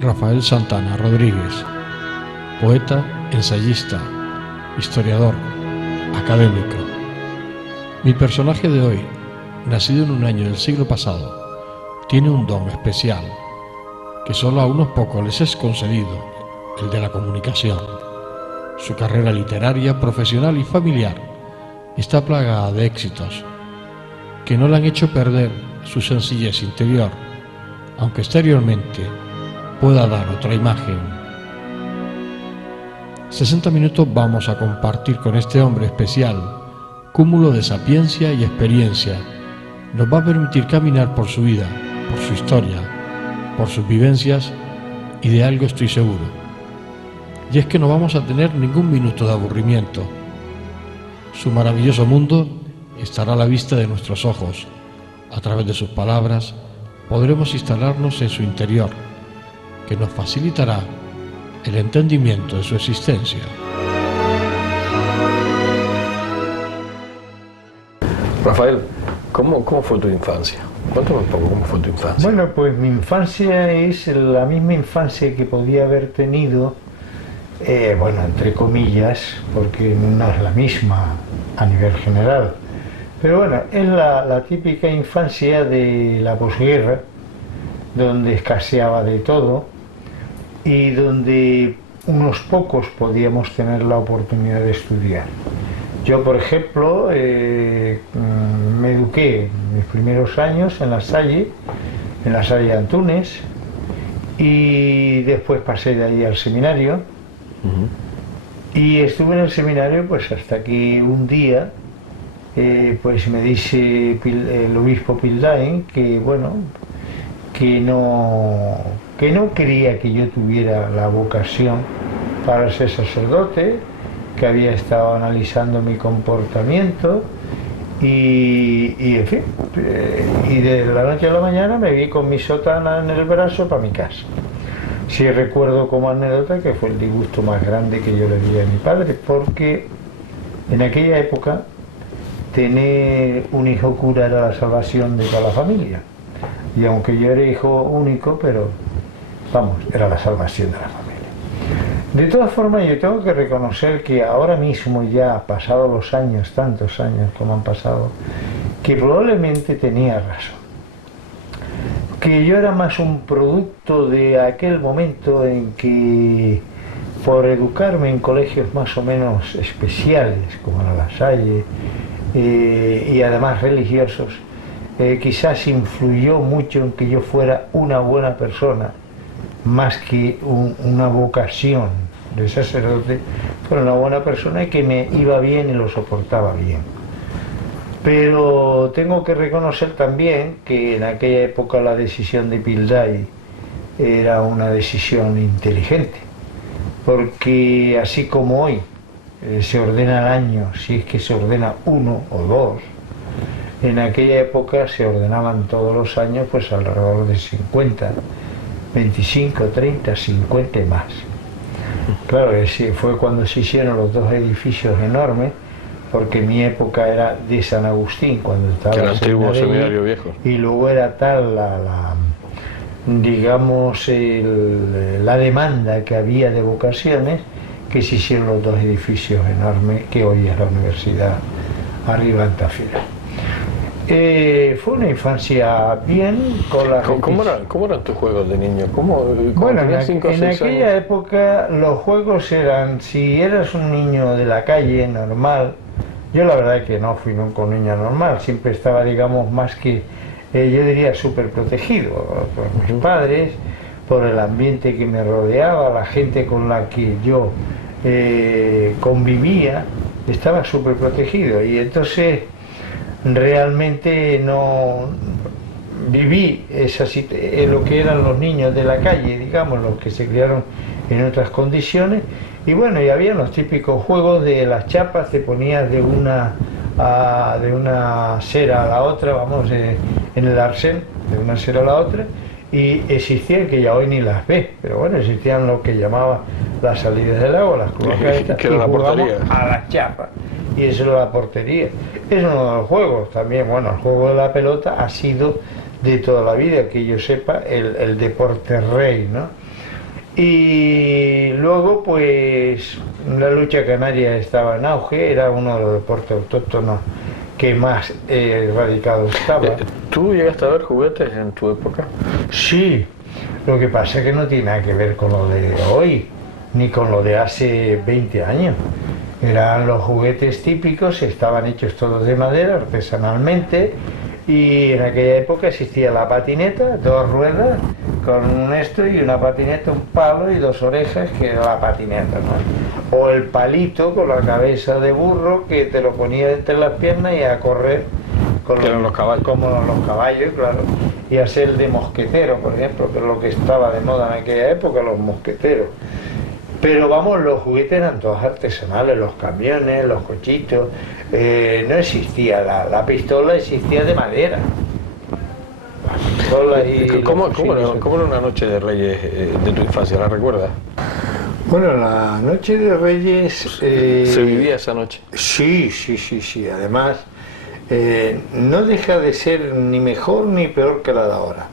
Rafael Santana Rodríguez, poeta, ensayista, historiador, académico. Mi personaje de hoy, nacido en un año del siglo pasado, tiene un don especial que solo a unos pocos les es concedido, el de la comunicación. Su carrera literaria, profesional y familiar está plagada de éxitos que no le han hecho perder su sencillez interior, aunque exteriormente pueda dar otra imagen. 60 minutos vamos a compartir con este hombre especial, cúmulo de sapiencia y experiencia. Nos va a permitir caminar por su vida, por su historia, por sus vivencias, y de algo estoy seguro. Y es que no vamos a tener ningún minuto de aburrimiento. Su maravilloso mundo estará a la vista de nuestros ojos. A través de sus palabras podremos instalarnos en su interior, que nos facilitará el entendimiento de su existencia. Rafael, ¿cómo fue tu infancia? Cuéntame un poco cómo fue tu infancia. Bueno, pues mi infancia es la misma infancia que podía haber tenido, bueno, entre comillas, porque no es la misma a nivel general. Pero bueno, es la típica infancia de la posguerra, donde escaseaba de todo y donde unos pocos podíamos tener la oportunidad de estudiar. Yo, por ejemplo, me eduqué mis primeros años en La Salle Antunes, y después pasé de ahí al seminario. Y estuve en el seminario pues hasta que un día pues me dice el obispo Pildain que bueno, que no quería que yo tuviera la vocación para ser sacerdote, que había estado analizando mi comportamiento y en fin, y de la noche a la mañana me vi con mi sotana en el brazo para mi casa. Sí recuerdo como anécdota que fue el disgusto más grande que yo le di a mi padre, porque en aquella época tener un hijo cura era la salvación de toda la familia. Y aunque yo era hijo único, pero vamos, era la salvación de la familia. De todas formas, yo tengo que reconocer que ahora mismo, ya pasados los años, tantos años como han pasado, que probablemente tenía razón. Que yo era más un producto de aquel momento en que, por educarme en colegios más o menos especiales, como La Salle, y además religiosos, quizás influyó mucho en que yo fuera una buena persona, más que una vocación de sacerdote, fuera una buena persona y que me iba bien y lo soportaba bien. Pero tengo que reconocer también que en aquella época la decisión de Pilday era una decisión inteligente, porque así como hoy se ordena al año, si es que se ordena uno o dos, en aquella época se ordenaban todos los años pues alrededor de 50, 25, 30, 50 y más. Claro, fue cuando se hicieron los dos edificios enormes, porque mi época era de San Agustín, cuando estaba el antiguo seminario viejo. Y luego era tal digamos, la demanda que había de vocaciones, que se hicieron los dos edificios enormes que hoy es la universidad arriba en Tafira. Fue una infancia bien con la ¿Cómo eran tus juegos de niño? Bueno, en aquella época los juegos eran, si eras un niño de la calle normal, yo la verdad es que no fui nunca un niño normal, siempre estaba, digamos, más que, yo diría, súper protegido por mis padres, por el ambiente que me rodeaba, la gente con la que yo convivía, estaba súper protegido. Y entonces realmente no viví lo que eran los niños de la calle, digamos, los que se criaron en otras condiciones. Y bueno, y había los típicos juegos de las chapas, te ponías de una sera a la otra, vamos, en el arsén, de una sera a la otra, y existían, que ya hoy ni las ves, pero bueno, existían lo que llamaba las salidas del agua, las cloacas, que era la portería, a las chapas, y eso era la portería. Es uno de los juegos también. Bueno, el juego de la pelota ha sido de toda la vida, que yo sepa, el deporte rey, ¿no? Y luego, pues, la lucha canaria estaba en auge, era uno de los deportes autóctonos que más radicado estaba. ¿Tú llegaste a ver juguetes en tu época? Sí, lo que pasa es que no tiene nada que ver con lo de hoy, ni con lo de hace 20 años. Eran los juguetes típicos, estaban hechos todos de madera, artesanalmente, y en aquella época existía la patineta, 2 ruedas, con un esto y una patineta, un palo y 2 orejas, que era la patineta, ¿no? O el palito con la cabeza de burro, que te lo ponías entre las piernas y a correr con los caballos. como los caballos, claro, y a ser de mosquetero, por ejemplo, que es lo que estaba de moda en aquella época, los mosqueteros. Pero vamos, los juguetes eran todos artesanales, los camiones, los cochitos, no existía, la pistola existía de madera. ¿Cómo era una noche de Reyes de tu infancia? ¿La recuerdas? Bueno, la noche de Reyes... ¿Se vivía esa noche? Sí. Además, no deja de ser ni mejor ni peor que la de ahora.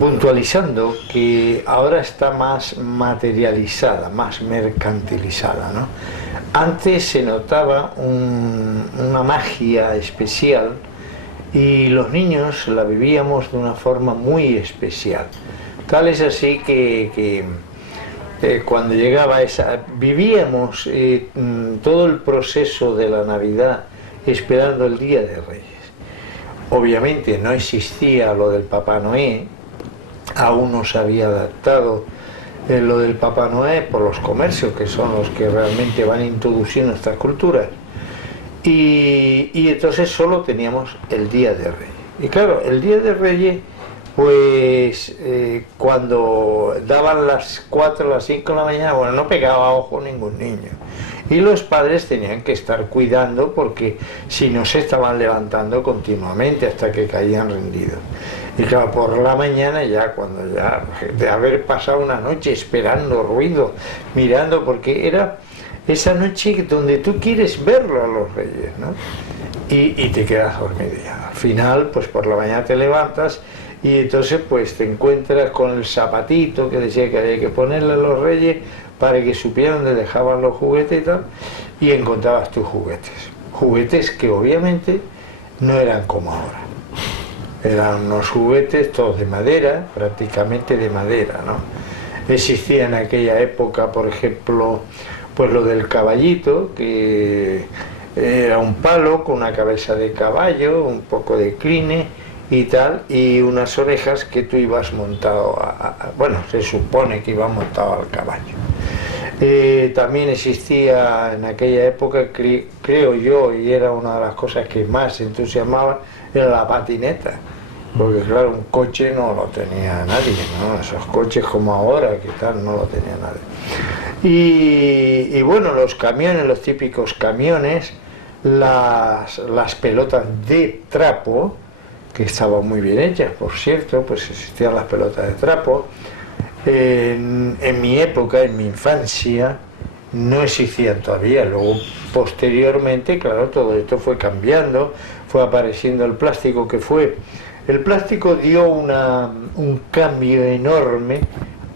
Puntualizando que ahora está más materializada, más mercantilizada, ¿no? Antes se notaba una magia especial y los niños la vivíamos de una forma muy especial. Tal es así que cuando llegaba vivíamos todo el proceso de la Navidad esperando el Día de Reyes. Obviamente no existía lo del Papá Noé, aún no se había adaptado lo del Papá Noé por los comercios, que son los que realmente van introduciendo estas culturas. Y entonces solo teníamos el Día de Reyes. Y claro, el Día de Reyes, pues cuando daban las 4 o las 5 de la mañana, bueno, no pegaba ojo ningún niño. Y los padres tenían que estar cuidando porque si no se estaban levantando continuamente hasta que caían rendidos. Y claro, por la mañana ya, cuando ya, de haber pasado una noche esperando ruido, mirando, porque era esa noche donde tú quieres verlo a los Reyes, ¿no? Y te quedas dormido ya. Al final, pues por la mañana te levantas y entonces pues te encuentras con el zapatito que decía que había que ponerle a los Reyes para que supieran dónde dejaban los juguetes y tal, y encontrabas tus juguetes. Juguetes que obviamente no eran como ahora. Eran unos juguetes todos de madera, prácticamente de madera, ¿no? Existía en aquella época, por ejemplo, pues lo del caballito, que era un palo con una cabeza de caballo, un poco de crine y tal, y unas orejas que tú ibas montado bueno, se supone que ibas montado al caballo. También existía en aquella época, creo yo, y era una de las cosas que más entusiasmaba, era la patineta, porque claro, un coche no lo tenía nadie, ¿no? Esos coches como ahora, que tal, no lo tenía nadie. Y bueno, los camiones, los típicos camiones, las pelotas de trapo, que estaban muy bien hechas, por cierto, pues existían las pelotas de trapo. En mi época, en mi infancia, no existían todavía. Luego, posteriormente, claro, todo esto fue cambiando, fue apareciendo el plástico, el plástico dio un cambio enorme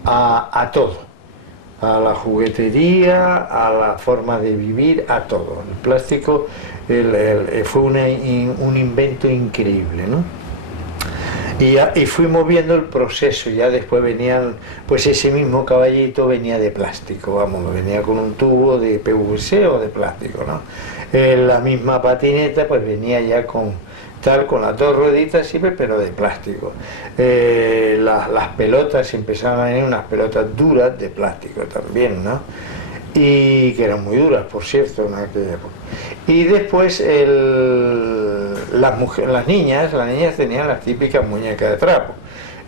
a todo, a la juguetería, a la forma de vivir, a todo. El plástico fue un invento increíble, ¿no? Y fuimos viendo el proceso. Ya después venían, pues ese mismo caballito venía de plástico, vamos, venía con un tubo de PVC o de plástico, ¿no? La misma patineta pues venía ya con las 2 rueditas siempre, pero de plástico. Las pelotas empezaban a venir unas pelotas duras de plástico también, ¿no? y que eran muy duras, por cierto, en aquella época. Y después las niñas tenían las típicas muñecas de trapo.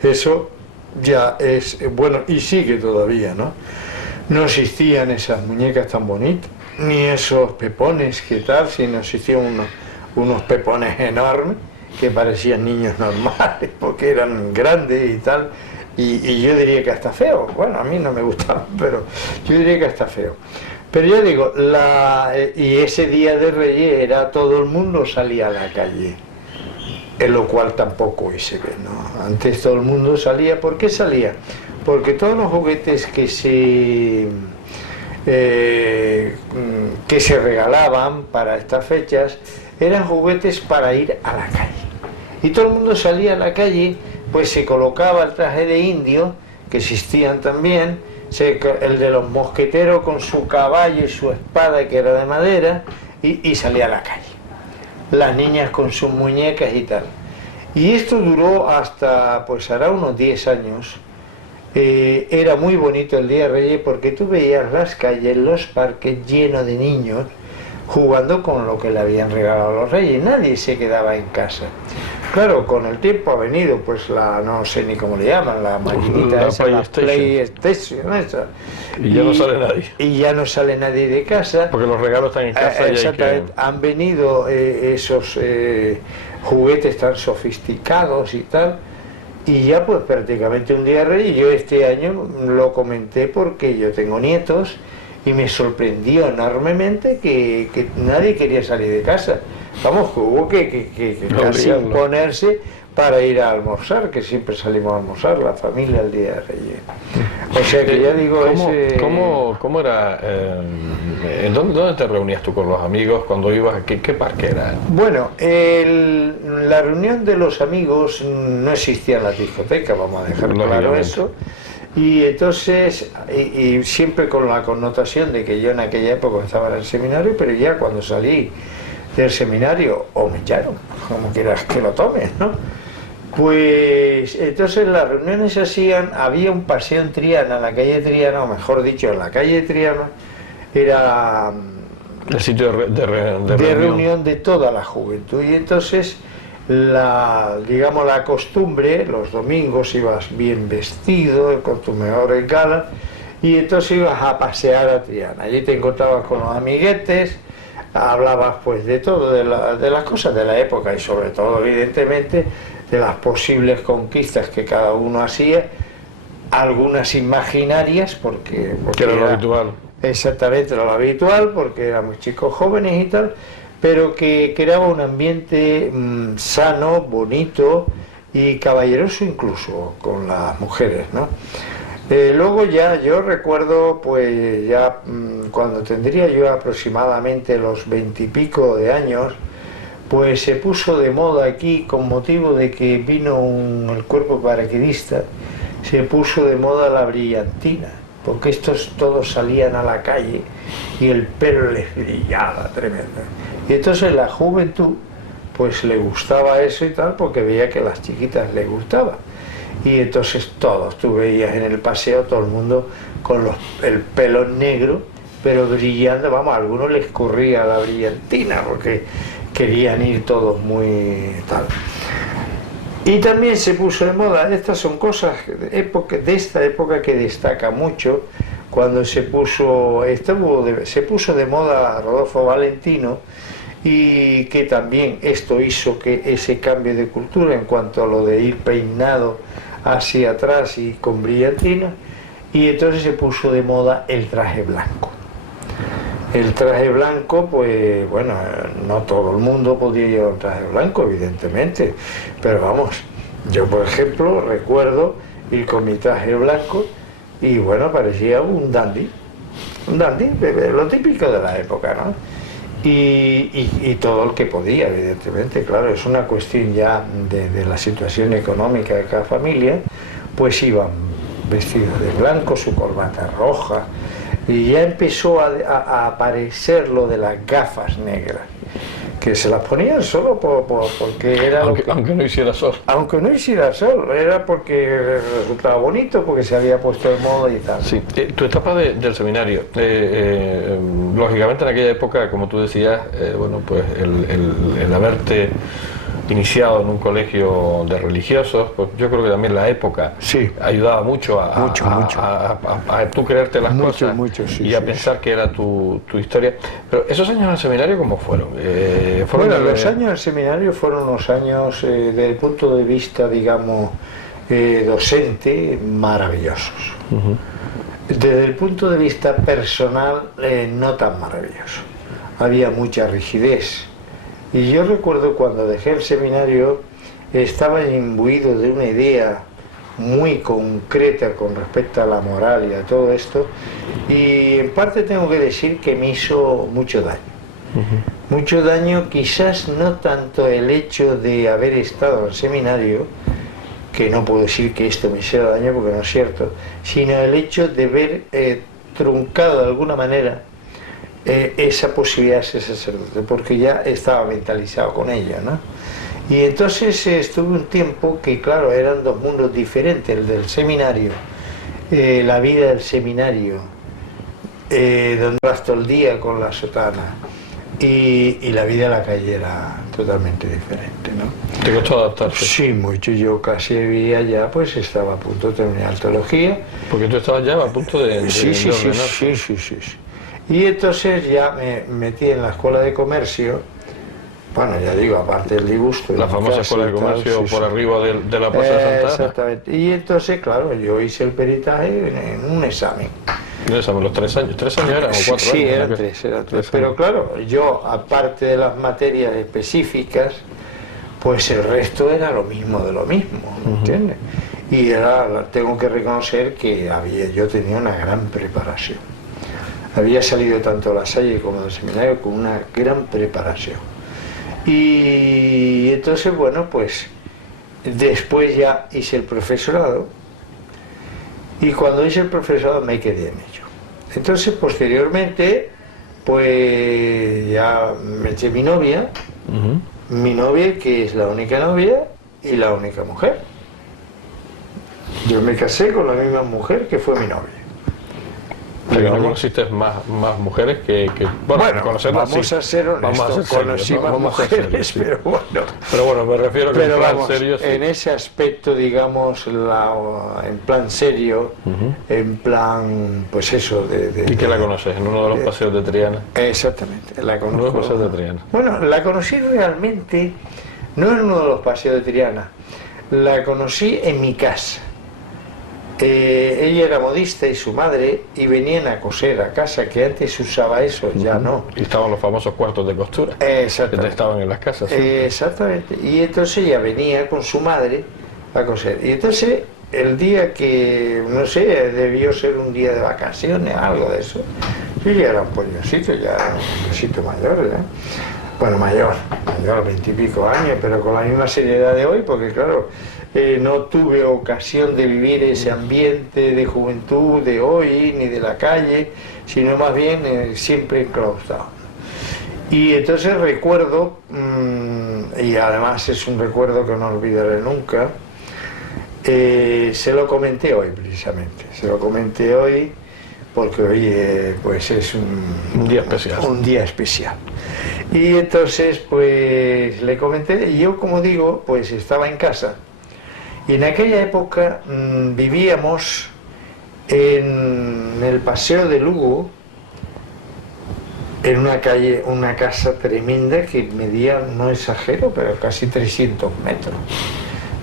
Eso ya es bueno y sigue todavía, ¿no? No existían esas muñecas tan bonitas, ni esos pepones que tal, sino existían unos pepones enormes que parecían niños normales porque eran grandes y tal, y yo diría que hasta feo. Bueno, a mí no me gustaba, pero yo diría que hasta feo. Pero yo digo, y ese día de Reyes era todo el mundo salía a la calle, en lo cual tampoco hice bien, ¿no? Antes todo el mundo salía. ¿Por qué salía? Porque todos los juguetes que se regalaban para estas fechas eran juguetes para ir a la calle. Y todo el mundo salía a la calle, pues se colocaba el traje de indio, que existían también, el de los mosqueteros con su caballo y su espada, que era de madera, y salía a la calle. Las niñas con sus muñecas y tal. Y esto duró hasta, pues hará unos 10 años. Era muy bonito el Día de Reyes porque tú veías las calles, los parques llenos de niños jugando con lo que le habían regalado los reyes. Nadie se quedaba en casa. Claro, con el tiempo ha venido pues no sé ni cómo le llaman, la maquinita esa, la PlayStation esa. Y ya no sale nadie. Y ya no sale nadie de casa. Porque los regalos están en casa. Exactamente. Han venido esos juguetes tan sofisticados y tal. Y ya pues prácticamente un Día de Reyes. Yo este año lo comenté porque yo tengo nietos y me sorprendió enormemente que nadie quería salir de casa. Vamos, que hubo que casi imponerse para ir a almorzar, que siempre salimos a almorzar, la familia el Día de Reyes. O sea que ya digo, ¿Cómo era? ¿Dónde te reunías tú con los amigos cuando ibas? ¿Qué parque era? Bueno, la reunión de los amigos no existía en la discoteca, vamos a dejar claro eso. Y entonces, y siempre con la connotación de que yo en aquella época estaba en el seminario, pero ya cuando salí del seminario, o me echaron, como quieras que lo tomes, ¿no? Pues entonces las reuniones se hacían, había un paseo en Triana, en la calle Triana, o mejor dicho, en la calle Triana, era el sitio de reunión de toda la juventud. Y entonces la costumbre, los domingos ibas bien vestido, con tu mejor gala, y entonces ibas a pasear a Triana. Allí te encontrabas con los amiguetes, hablabas pues de todo, de las cosas de la época y sobre todo evidentemente de las posibles conquistas que cada uno hacía, algunas imaginarias porque era lo habitual. Exactamente, era lo habitual porque éramos chicos jóvenes y tal, pero que creaba un ambiente sano, bonito y caballeroso incluso con las mujeres, ¿no? Luego ya yo recuerdo pues ya cuando tendría yo aproximadamente los 20 y pico de años, pues se puso de moda aquí con motivo de que vino el cuerpo paracaidista, se puso de moda la brillantina, porque estos todos salían a la calle y el pelo les brillaba tremendo. Y entonces la juventud pues le gustaba eso y tal porque veía que a las chiquitas les gustaba. Y entonces todos, tú veías en el paseo todo el mundo con el pelo negro, pero brillando, vamos, a algunos les corría la brillantina porque querían ir todos muy tal. Y también se puso de moda, estas son cosas de esta época que destaca mucho, cuando se puso de moda Rodolfo Valentino, y que también esto hizo que ese cambio de cultura en cuanto a lo de ir peinado hacia atrás y con brillantina, y entonces se puso de moda el traje blanco. El traje blanco, pues bueno, no todo el mundo podía llevar un traje blanco, evidentemente, pero vamos, yo por ejemplo recuerdo ir con mi traje blanco y bueno, parecía un dandy, lo típico de la época, ¿no? Y todo el que podía, evidentemente, claro, es una cuestión ya de la situación económica de cada familia, pues iban vestidos de blanco, su corbata roja, y ya empezó a aparecer lo de las gafas negras, que se las ponían solo porque era aunque no hiciera sol. Aunque no hiciera sol, era porque resultaba bonito, porque se había puesto de moda y tal. Sí, tu etapa del seminario, lógicamente en aquella época, como tú decías, bueno, pues el haberte iniciado en un colegio de religiosos, pues yo creo que también la época sí, ayudaba mucho a tú creerte las cosas sí, y a pensar que era tu historia. Pero esos años en el seminario, ¿cómo fueron? Bueno, los años del seminario fueron unos años, desde el punto de vista, digamos, docente, maravillosos. Desde el punto de vista personal, no tan maravilloso. Había mucha rigidez. Y yo recuerdo cuando dejé el seminario, estaba imbuido de una idea muy concreta con respecto a la moral y a todo esto, y en parte tengo que decir que me hizo mucho daño. Mucho daño, quizás no tanto el hecho de haber estado en el seminario, que no puedo decir que esto me hiciera daño porque no es cierto, sino el hecho de ver truncado de alguna manera esa posibilidad de ser sacerdote, porque ya estaba mentalizado con ella, ¿no? Y entonces estuve un tiempo que, claro, eran dos mundos diferentes, el del seminario, la vida del seminario, donde vas todo el día con la sotana, y la vida de la calle era totalmente diferente, ¿no? ¿Te costó adaptarse? Sí, mucho. Yo casi vivía ya, pues estaba a punto de terminar teología. Porque tú estabas ya a punto de sí. Y entonces ya me metí en la escuela de comercio. Bueno, ya digo, aparte del disgusto. La famosa escuela de comercio por arriba de la Plaza de Santa Ana. Exactamente. Y entonces, claro, yo hice el peritaje en un examen. Los 3 años. 3 años eran o 4 años. Sí, eran 3. Pero claro, yo, aparte de las materias específicas, pues el resto era lo mismo de lo mismo, ¿me entiendes? Y tengo que reconocer que yo tenía una gran preparación. Había salido tanto de La Salle como del seminario con una gran preparación. Y entonces, bueno, pues después ya hice el profesorado, y cuando hice el profesorado me quedé en ello. Entonces, posteriormente, pues ya me eché mi novia, que es la única novia y la única mujer. Yo me casé con la misma mujer que fue mi novia. Pero no conociste más mujeres que bueno, conocerlas, vamos a ser honestos, conocí más mujeres, sí. Pero bueno, me refiero a que en plan serio, sí. En ese aspecto, digamos, en plan serio, en plan, pues eso, ¿Y qué la conoces? ¿En uno de los paseos de Triana? Exactamente, la conozco. ¿En uno de los paseos de Triana? Bueno, la conocí realmente, no en uno de los paseos de Triana, la conocí en mi casa. Ella era modista y su madre, y venían a coser a casa, que antes se usaba eso, ya no. Y estaban los famosos cuartos de costura, que estaban en las casas. Exactamente. Y entonces ella venía con su madre a coser. Y entonces el día que, no sé, debió ser un día de vacaciones, algo de eso, yo ya era un polloncito, ya era un polloncito mayor, ¿eh? Bueno, mayor, 20 y pico años, pero con la misma seriedad de hoy, porque claro, no tuve ocasión de vivir ese ambiente de juventud de hoy, ni de la calle, sino más bien siempre enclaustrado. Y entonces recuerdo, y además es un recuerdo que no olvidaré nunca, se lo comenté hoy precisamente, porque hoy pues es un día especial. Un día especial. Y entonces pues le comenté, y yo, como digo, pues estaba en casa. Y en aquella época vivíamos en el Paseo de Lugo, en una calle, una casa tremenda que medía, no exagero, pero casi 300 metros.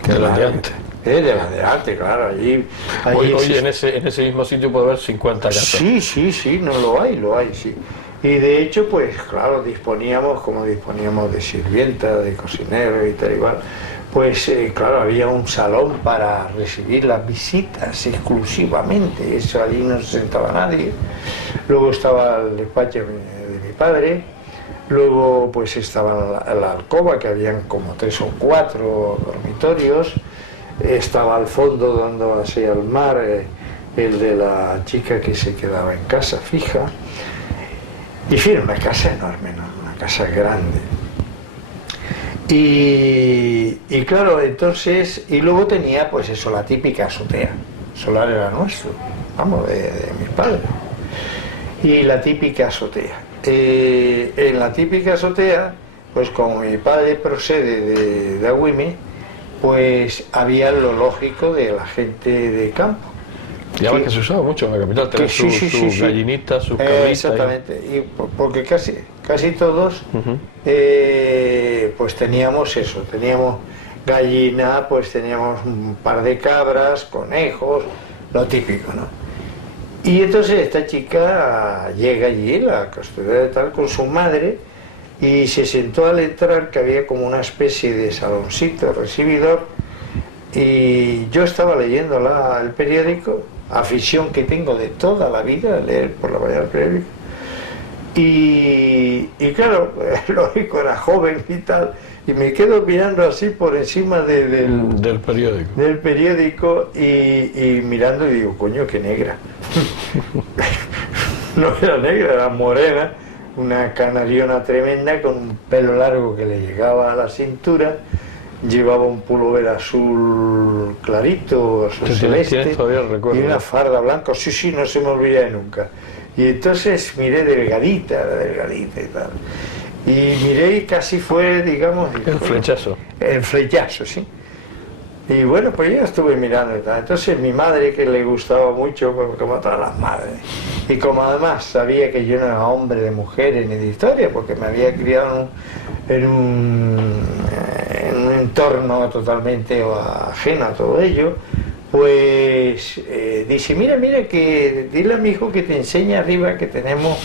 De la de antes. De la de antes, claro. Allí hoy en ese mismo sitio puede haber 50 casas. Sí, no lo hay, sí. Y de hecho, pues claro, disponíamos de sirvienta, de cocinero y tal igual. Pues claro, había un salón para recibir las visitas exclusivamente, eso allí no se sentaba nadie. Luego estaba el despacho de mi padre, luego pues estaba la alcoba, que habían como 3 o 4 dormitorios, estaba al fondo dando hacia el mar el de la chica que se quedaba en casa fija. Y fin, una casa enorme, ¿no? Una casa grande. Y claro, entonces, y luego tenía pues eso, la típica azotea. El solar era nuestro, vamos, de mis padres. Y la típica azotea. En la típica azotea, pues como mi padre procede de Agüime, pues había lo lógico de la gente de campo. Y además que se usaba mucho en la capital, tener sus gallinitas, sus cabritas. Exactamente, y porque casi todos pues teníamos eso, teníamos gallina, pues teníamos un par de cabras, conejos, lo típico, ¿no? Y entonces esta chica llega allí, la costurera tal, con su madre, y se sentó al entrar, que había como una especie de saloncito recibidor, y yo estaba leyendo el periódico, afición que tengo de toda la vida, leer por la mañana el periódico, y claro, lógico, era joven y tal, y me quedo mirando así por encima del periódico y mirando y digo, coño, qué negra. No era negra, era morena, una canariona tremenda con un pelo largo que le llegaba a la cintura, llevaba un pullover azul clarito, azul celeste, y una farda blanca, sí, no se me olvida nunca. Y entonces miré delgadita y tal. Y miré y casi fue, digamos... El flechazo. El flechazo, sí. Y bueno, pues yo estuve mirando y tal. Entonces mi madre, que le gustaba mucho, como todas las madres, y como además sabía que yo no era hombre de mujeres ni de historia, porque me había criado en un entorno totalmente ajeno a todo ello, pues dice, mira, que dile a mi hijo que te enseñe arriba que tenemos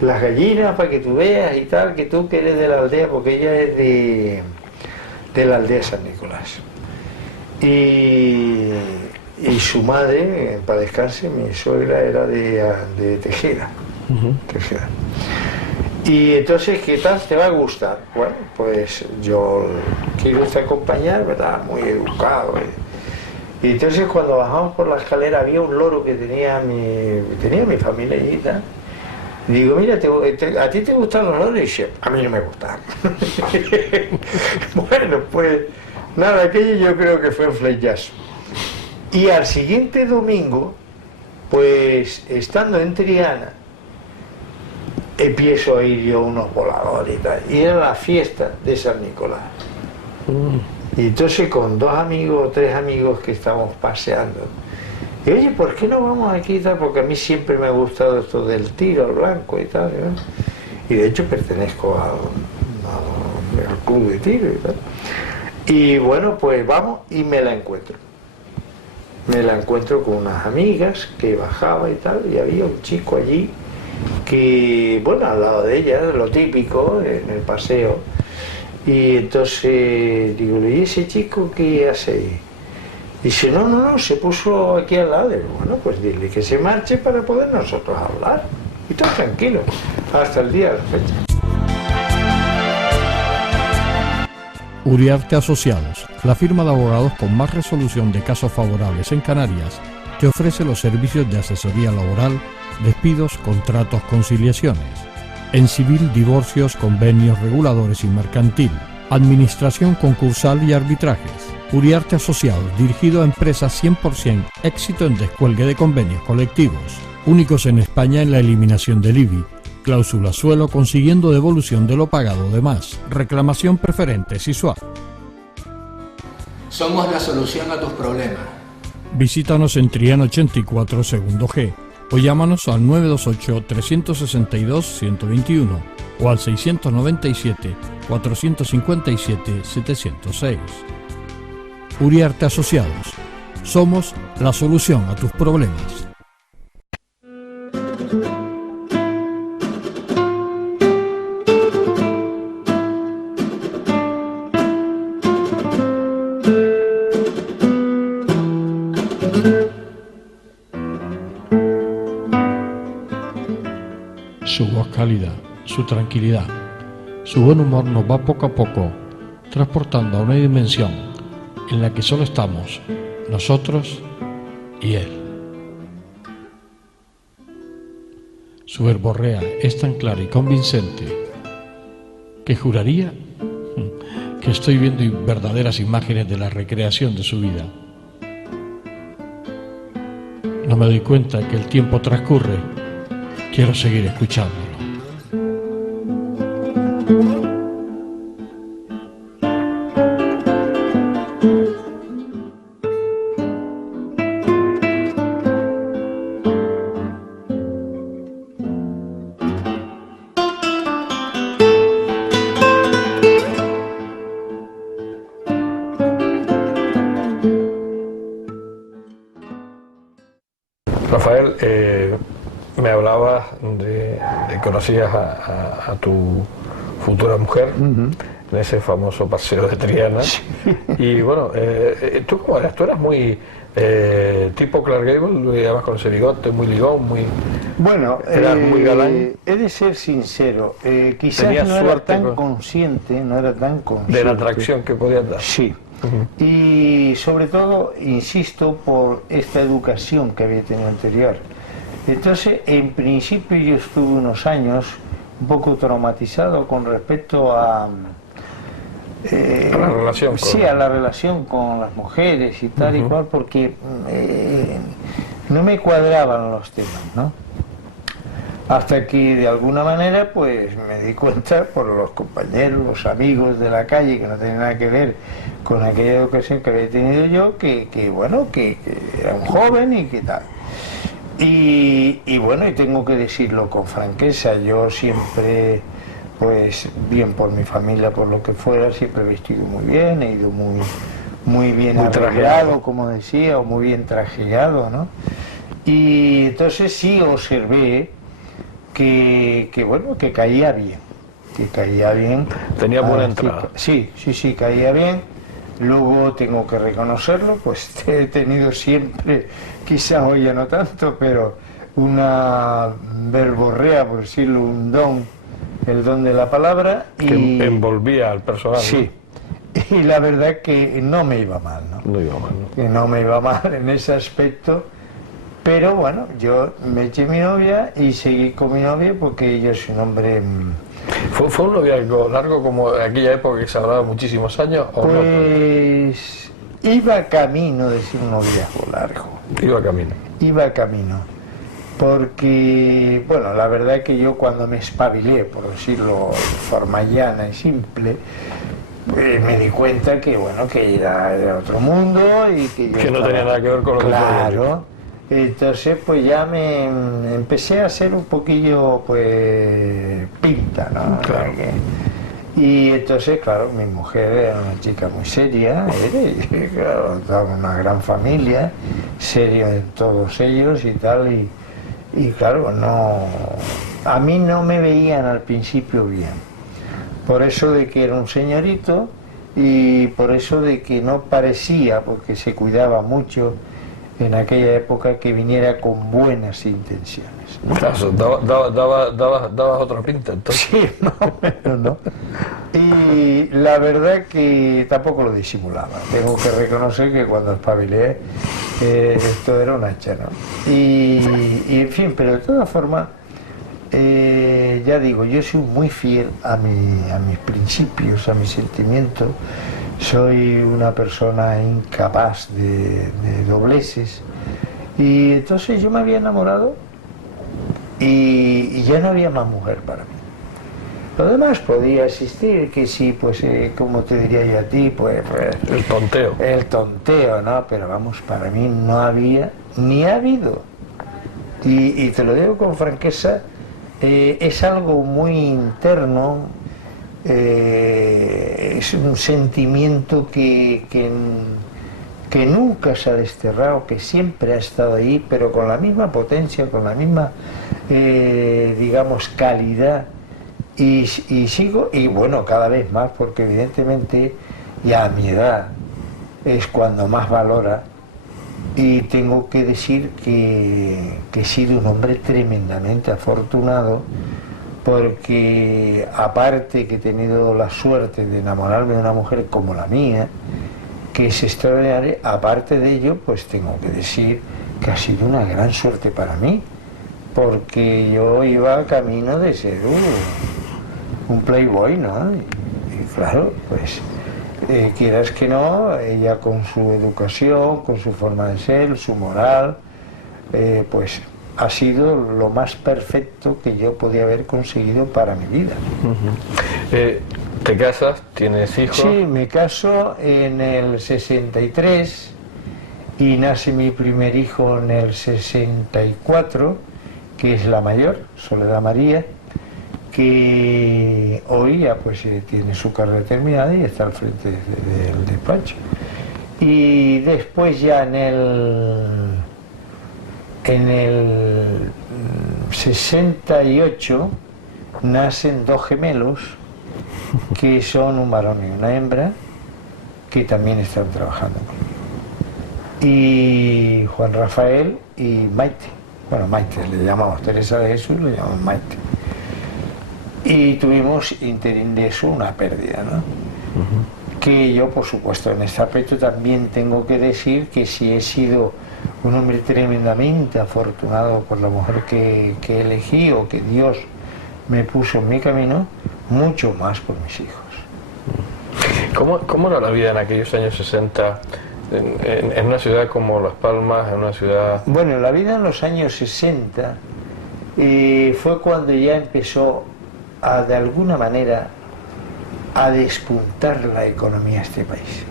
las gallinas para que tú veas y tal, que tú que eres de la aldea, porque ella es de la aldea San Nicolás. Y su madre, para descanse, mi suegra era de Tejeda. Tejeda. Y entonces, ¿qué tal? ¿Te va a gustar? Bueno, pues yo quiero acompañar, ¿verdad? Muy educado. Y entonces cuando bajamos por la escalera había un loro que tenía mi familia allí y tal. Y digo, mira, ¿a ti te gustan los loros? Y dice, a mí no me gustan. Bueno, pues nada, aquello yo creo que fue un flechazo. Y al siguiente domingo, pues estando en Triana, empiezo a ir yo a unos voladores y tal. Y era la fiesta de San Nicolás. Y entonces con 2 amigos o 3 amigos que estábamos paseando, y oye, ¿por qué no vamos aquí y tal? Porque a mí siempre me ha gustado esto del tiro al blanco y tal, ¿no? Y de hecho pertenezco al club de tiro y tal. Y bueno, pues vamos y me la encuentro. Me la encuentro con unas amigas que bajaba y tal, y había un chico allí que, bueno, al lado de ella, lo típico, en el paseo. Y entonces digo, ¿y ese chico qué hace ahí? Dice, no, se puso aquí al lado. Digo, bueno, pues dile que se marche para poder nosotros hablar. Y todo tranquilo, hasta el día de la fecha. Uriarte Asociados, la firma de abogados con más resolución de casos favorables en Canarias, que ofrece los servicios de asesoría laboral, despidos, contratos, conciliaciones. En civil, divorcios, convenios, reguladores y mercantil, administración concursal y arbitrajes. Uriarte Asociados, dirigido a empresas 100% éxito en descuelgue de convenios colectivos. Únicos en España en la eliminación del IBI. Cláusula suelo consiguiendo devolución de lo pagado de más. Reclamación preferente SISUAP. Somos la solución a tus problemas. Visítanos en Triana 84 segundo G o llámanos al 928-362-121 o al 697-457-706. Uriarte Asociados. Somos la solución a tus problemas. Su voz cálida, su tranquilidad, su buen humor nos va poco a poco transportando a una dimensión en la que solo estamos nosotros y él. Su verborrea es tan clara y convincente que juraría que estoy viendo verdaderas imágenes de la recreación de su vida. No me doy cuenta que el tiempo transcurre. Quiero seguir escuchándolo. Rafael, me hablabas de conocías a tu futura mujer en ese famoso paseo de Triana. Sí. Y bueno, ¿tú cómo eras? ¿Tú eras muy tipo Clark Gable, además con ese bigote, muy ligón, muy... Bueno, eras muy galán? He de ser sincero, quizás no era tan consciente, de la atracción que podías dar. Sí. Y sobre todo, insisto, por esta educación que había tenido anterior. Entonces, en principio yo estuve unos años un poco traumatizado con respecto a... la relación sí, a la relación con las mujeres y tal y cual, porque no me cuadraban los temas, ¿no? Hasta que de alguna manera pues me di cuenta por los compañeros, los amigos de la calle, que no tenían nada que ver con aquella educación que había tenido yo, que era un joven y que tal. Y bueno, y tengo que decirlo con franqueza, yo siempre, pues bien por mi familia, por lo que fuera, siempre he vestido muy bien, he ido muy bien arreglado, como decía, o muy bien trajeado, ¿no? Y entonces sí observé que bueno, que caía bien, Tenía buena entrada. Sí, caía bien. Luego tengo que reconocerlo, pues he tenido siempre, quizá hoy ya no tanto, pero una verborrea, por decirlo, un don, el don de la palabra. Y que envolvía al personaje. Sí, ¿no? Y la verdad es que no me iba mal, ¿no? No iba mal, ¿no? Que no me iba mal en ese aspecto. Pero bueno, yo me eché mi novia y seguí con mi novia porque yo soy un hombre... ¿Fue un noviazgo largo como en aquella época que se hablaba muchísimos años? ¿O pues no? Iba camino de ser un noviazgo largo. Iba camino. Porque, bueno, la verdad es que yo cuando me espabilé, por decirlo de forma llana y simple, me di cuenta que, bueno, que era de otro mundo y que yo no tenía nada que ver con lo que claro. Entonces pues ya me empecé a hacer un poquillo pues pinta, ¿no? Claro. Y entonces claro, mi mujer era una chica muy seria, claro, una gran familia, serio en todos ellos y tal, y claro, no, a mí no me veían al principio bien, por eso de que era un señorito y por eso de que no parecía, porque se cuidaba mucho en aquella época, que viniera con buenas intenciones, ¿no? Claro, dabas otra pinta, entonces. Sí, más o menos, ¿no? Y la verdad que tampoco lo disimulaba. Tengo que reconocer que cuando espabilé, esto era un hacha, ¿no? Y en fin, pero de todas formas, ya digo, yo soy muy fiel a mis principios, a mis sentimientos. Soy una persona incapaz de dobleces y entonces yo me había enamorado y ya no había más mujer para mí. Lo demás podía existir, que sí, pues como te diría yo a ti, pues el tonteo. El tonteo, ¿no? Pero vamos, para mí no había ni ha habido. Y te lo digo con franqueza, es algo muy interno. Es un sentimiento que nunca se ha desterrado, que siempre ha estado ahí, pero con la misma potencia, con la misma, digamos, calidad, y sigo, y bueno, cada vez más, porque evidentemente ya a mi edad es cuando más valora, y tengo que decir que he sido un hombre tremendamente afortunado, porque aparte que he tenido la suerte de enamorarme de una mujer como la mía, que es extraordinaria, aparte de ello, pues tengo que decir que ha sido una gran suerte para mí, porque yo iba camino de ser un playboy, ¿no? Y claro, pues quieras que no, ella con su educación, con su forma de ser, su moral, pues ha sido lo más perfecto que yo podía haber conseguido para mi vida. ¿Te casas? ¿Tienes hijos? Sí, me caso en el 63 y nace mi primer hijo en el 64, que es la mayor, Soledad María, que hoy ya pues tiene su carrera terminada y está al frente del despacho. Y después ya en el 68 nacen dos gemelos, que son un varón y una hembra, que también están trabajando conmigo. Y Juan Rafael y Maite. Bueno, Maite le llamamos, Teresa de Jesús le llamamos Maite. Y tuvimos interín de eso una pérdida, ¿no? Que yo, por supuesto, en este aspecto también tengo que decir que si he sido un hombre tremendamente afortunado por la mujer que elegí o que Dios me puso en mi camino, mucho más por mis hijos. ¿Cómo era la vida en aquellos años 60 en una ciudad como Las Palmas, en una ciudad...? Bueno, la vida en los años 60 fue cuando ya empezó de alguna manera a despuntar la economía de este país.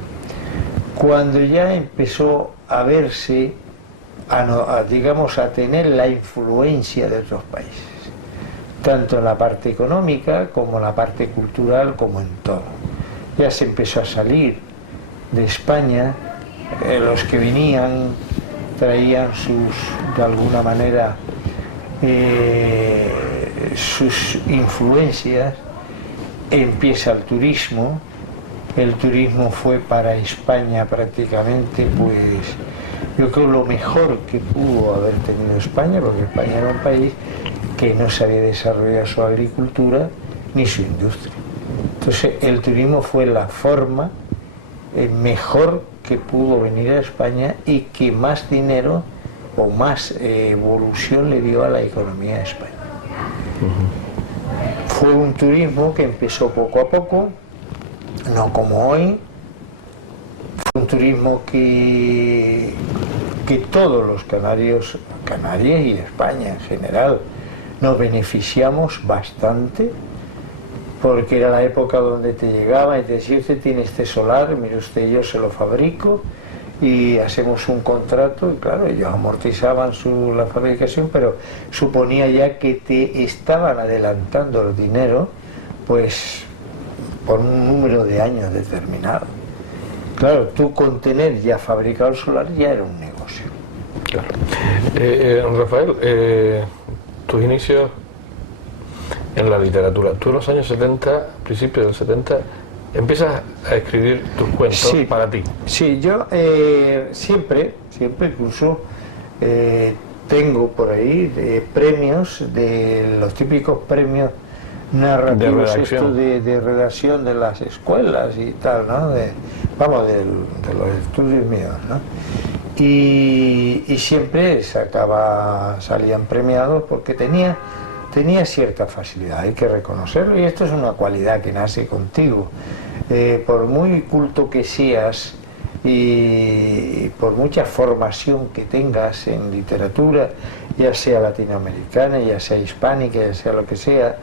Cuando ya empezó a verse, digamos, a tener la influencia de otros países, tanto en la parte económica como en la parte cultural, como en todo. Ya se empezó a salir de España, los que venían traían de alguna manera, sus influencias. Empieza el turismo fue para España prácticamente, pues yo creo lo mejor que pudo haber tenido España, porque España era un país que no sabía desarrollar su agricultura ni su industria. Entonces el turismo fue la forma mejor que pudo venir a España y que más dinero o más evolución le dio a la economía de España. Fue un turismo que empezó poco a poco, no como hoy. Fue un turismo que todos los canarios, Canarias y España en general, nos beneficiamos bastante, porque era la época donde te llegaba y te decía: usted tiene este solar, mire usted, yo se lo fabrico y hacemos un contrato. Y claro, ellos amortizaban la fabricación, pero suponía ya que te estaban adelantando el dinero, pues por un número de años determinado. Claro, tú con tener ya fabricado el solar ya era un negocio. Claro. Rafael, tus inicios en la literatura. Tú en los años 70, principios del 70, empiezas a escribir tus cuentos, sí, para ti. Sí, yo siempre incluso tengo por ahí premios, de los típicos premios narrativos de redacción de las escuelas y tal, ¿no? De los estudios míos, ¿no? Y siempre salían premiados porque tenía cierta facilidad, hay que reconocerlo, y esto es una cualidad que nace contigo. Por muy culto que seas y por mucha formación que tengas en literatura, ya sea latinoamericana, ya sea hispánica, ya sea lo que sea,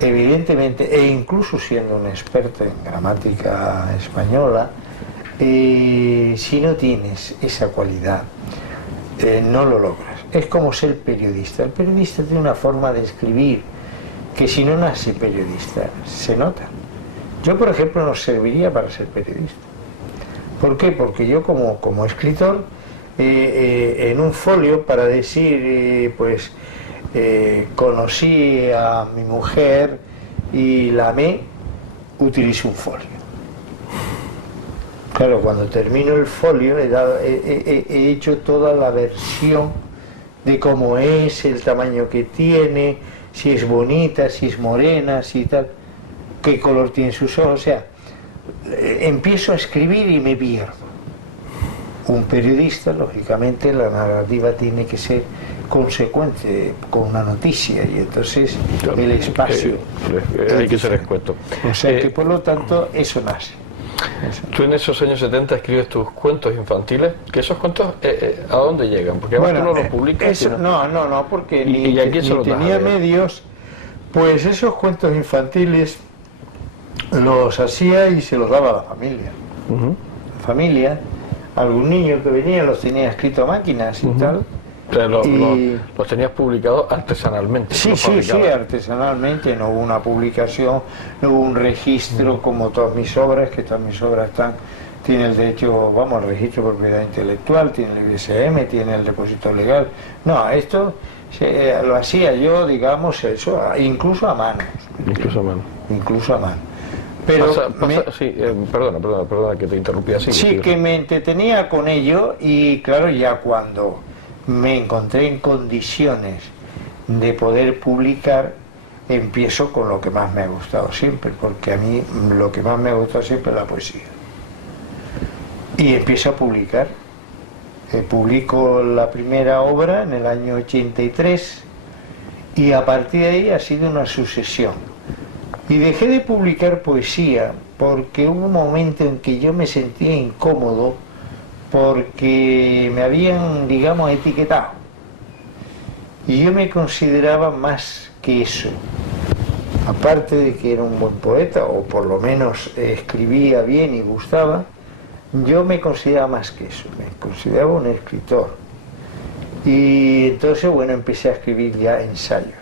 evidentemente, e incluso siendo un experto en gramática española, si no tienes esa cualidad, no lo logras. Es como ser periodista. El periodista tiene una forma de escribir que, si no nace periodista, se nota. Yo, por ejemplo, no serviría para ser periodista. ¿Por qué? Porque yo como escritor, en un folio, para decir, conocí a mi mujer y la amé, utilizo un folio. Claro, cuando termino el folio he hecho toda la versión de cómo es, el tamaño que tiene, si es bonita, si es morena, si tal, qué color tiene sus ojos. O sea, empiezo a escribir y me pierdo. Un periodista, lógicamente, la narrativa tiene que ser consecuente con una noticia, y entonces el espacio hay que ser escueto. O sea que, por lo tanto, eso nace. Tú en esos años 70 escribes tus cuentos infantiles, que esos cuentos, ¿a dónde llegan? Porque además tú no los publicas. Eso, no, porque ¿Y a quién se ni los das a tenía leer? medios. Pues esos cuentos infantiles los hacía y se los daba a la familia. Ujú. La familia, algún niño que venía los tenía escrito a máquinas y tal. O sea, Y- los tenías publicados artesanalmente. Sí, los sí, fabricabas. artesanalmente, no hubo una publicación, no hubo un registro como todas mis obras, que todas mis obras tiene el derecho, vamos, el registro de propiedad intelectual, tiene el ISM, tiene el depósito legal. No, esto lo hacía yo, digamos, eso, incluso a mano. Incluso menos. Incluso a mano. Pero perdona que te interrumpí así. sí que me entretenía con ello y claro, ya cuando me encontré en condiciones de poder publicar, empiezo con lo que más me ha gustado siempre, porque a mí lo que más me ha gustado siempre es la poesía. Y empiezo a publicar. Publico la primera obra en el año 83 y a partir de ahí ha sido una sucesión. Y dejé de publicar poesía porque hubo un momento en que yo me sentía incómodo porque me habían, digamos, etiquetado. Y yo me consideraba más que eso. Aparte de que era un buen poeta, o por lo menos escribía bien y gustaba, yo me consideraba más que eso, me consideraba un escritor. Y entonces, bueno, empecé a escribir ya ensayos.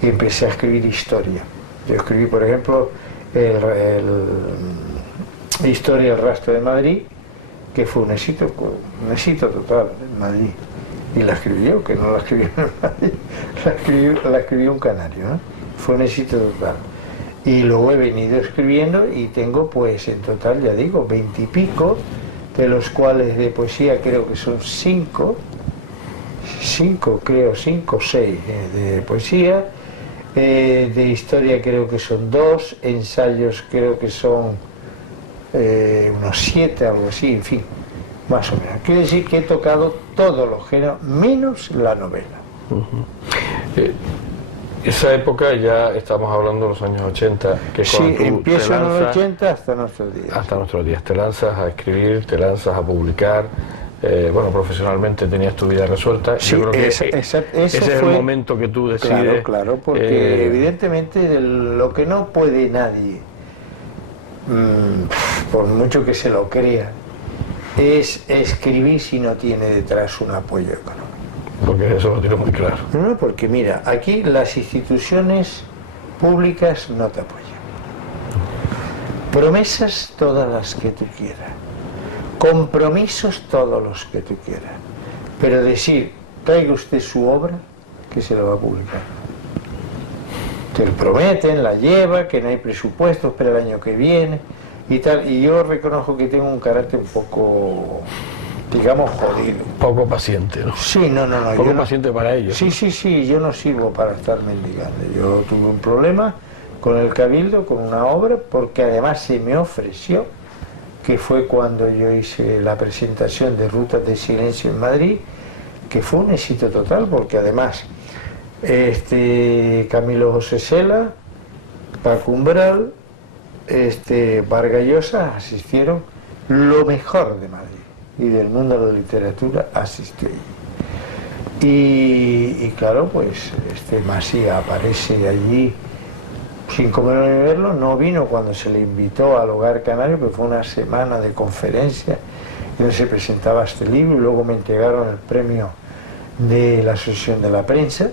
Y empecé a escribir historia. Yo escribí, por ejemplo, Historia del Rastro de Madrid, que fue un éxito total en Madrid. Y la escribí yo, que no la escribí en Madrid, la escribió un canario, ¿no? Fue un éxito total. Y luego he venido escribiendo y tengo, pues, en total, ya digo, 20 y pico, de los cuales de poesía creo que son 5 o 6 de poesía. De historia creo que son 2, ensayos creo que son unos 7, algo así, en fin, más o menos. Quiere decir que he tocado todos los géneros, menos la novela. Esa época ya estamos hablando de los años 80, que es Sí, cuando tú te empiezo en los lanzas 80 hasta nuestros días. hasta nuestros días. Te lanzas a escribir, te lanzas a publicar. Bueno, profesionalmente tenías tu vida resuelta. Sí, Yo creo que eso ese es el fue- momento que tú decides. Claro, porque evidentemente lo que no puede nadie, por mucho que se lo crea, es escribir si no tiene detrás un apoyo económico. Porque eso lo tienes muy claro. No, porque mira, aquí las instituciones públicas no te apoyan. Promesas todas las que tú quieras, compromisos todos los que tú quieras, pero decir, traiga usted su obra, que se la va a publicar. Te lo prometen, la lleva, que no hay presupuesto, espera el año que viene y tal, y yo reconozco que tengo un carácter un poco, digamos, jodido. Poco paciente, ¿no? Sí, no. Poco yo no- paciente para ellos. Sí, yo no sirvo para estar mendigando. Yo tuve un problema con el Cabildo, con una obra, porque además se me ofreció, que fue cuando yo hice la presentación de Rutas de Silencio en Madrid, que fue un éxito total, porque además Camilo José Sela, Paco Umbral, Vargas Llosa asistieron, lo mejor de Madrid y del mundo de la literatura asistió allí. Y claro, pues Masía aparece allí sin comer ni beberlo, no vino cuando se le invitó al Hogar Canario, pero fue una semana de conferencia donde se presentaba este libro y luego me entregaron el premio de la Asociación de la Prensa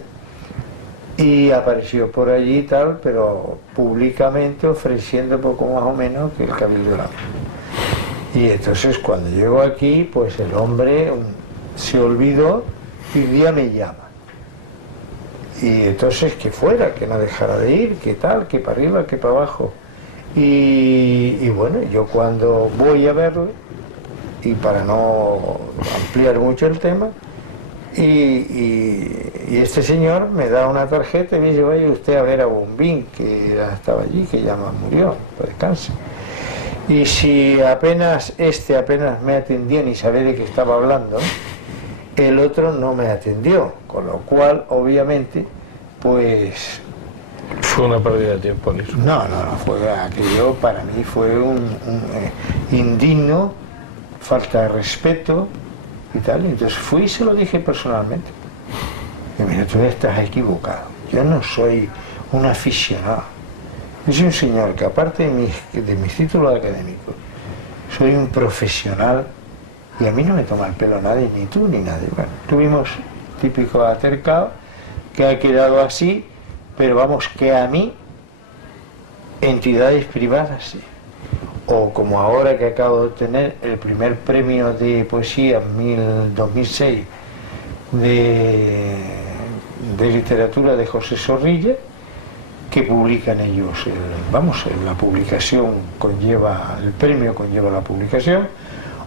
y apareció por allí y tal, pero públicamente ofreciendo poco más o menos que el Cabildo de la Y entonces cuando llego aquí, pues el hombre se olvidó y un día me llama. Y entonces que fuera, que no dejara de ir, que tal, que para arriba, que para abajo. Y bueno, yo cuando voy a verlo, y para no ampliar mucho el tema, y este señor me da una tarjeta y me dice, vaya usted a ver a Bombín, que estaba allí, que ya murió, pues descanse. Y si apenas me atendió ni sabía de qué estaba hablando, el otro no me atendió, con lo cual obviamente pues Fue una pérdida de tiempo, Luis. No, fue aquello para mí fue un indigno, falta de respeto y tal. Entonces fui y se lo dije personalmente. Y mira, tú estás equivocado. Yo no soy un aficionado. Yo soy un señor que aparte de mis títulos académicos, soy un profesional y a mí no me toma el pelo nadie, ni tú ni nadie. Bueno, tuvimos típico altercado que ha quedado así, pero vamos, que a mí, entidades privadas sí. O como ahora que acabo de obtener el primer premio de poesía 2006 de literatura de José Zorrilla, que publican ellos, la publicación conlleva, el premio conlleva la publicación,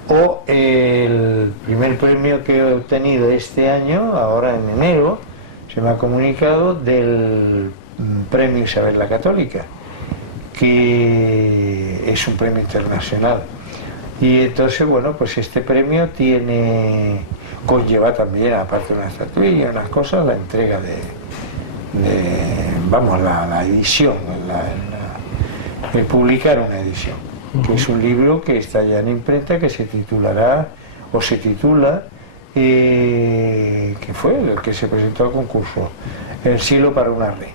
o el primer premio que he obtenido este año, ahora en enero, se me ha comunicado del premio Isabel la Católica, que es un premio internacional. Y entonces, bueno, pues este premio conlleva también, aparte de una estatuilla y unas cosas, la entrega la edición, publicar una edición, que es un libro que está ya en imprenta, que se titula, que fue el que se presentó al concurso, El cielo para una reina.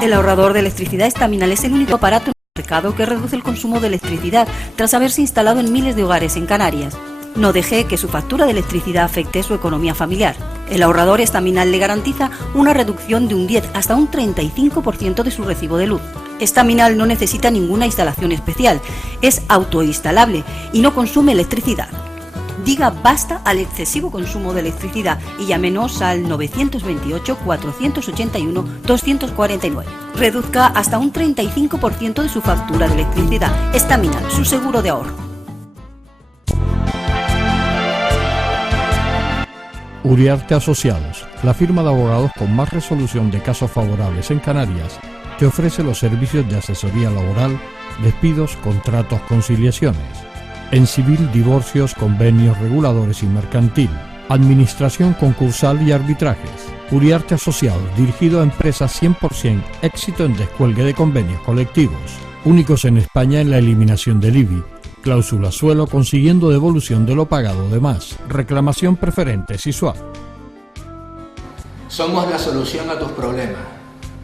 El ahorrador de electricidad Estaminal es el único aparato en el mercado que reduce el consumo de electricidad tras haberse instalado en miles de hogares en Canarias. No deje que su factura de electricidad afecte su economía familiar. El ahorrador Estaminal le garantiza una reducción de un 10 hasta un 35% de su recibo de luz. Estaminal no necesita ninguna instalación especial, es autoinstalable y no consume electricidad. Diga basta al excesivo consumo de electricidad y llámenos al 928-481-249. Reduzca hasta un 35% de su factura de electricidad. Estaminal, su seguro de ahorro. Uriarte Asociados, la firma de abogados con más resolución de casos favorables en Canarias, te ofrece los servicios de asesoría laboral, despidos, contratos, conciliaciones. En civil, divorcios, convenios, reguladores y mercantil, administración concursal y arbitrajes. Uriarte Asociados, dirigido a empresas 100% éxito en descuelgue de convenios colectivos. Únicos en España en la eliminación del IBI. Cláusula suelo consiguiendo devolución de lo pagado de más. Reclamación preferente SISUAP. Somos la solución a tus problemas.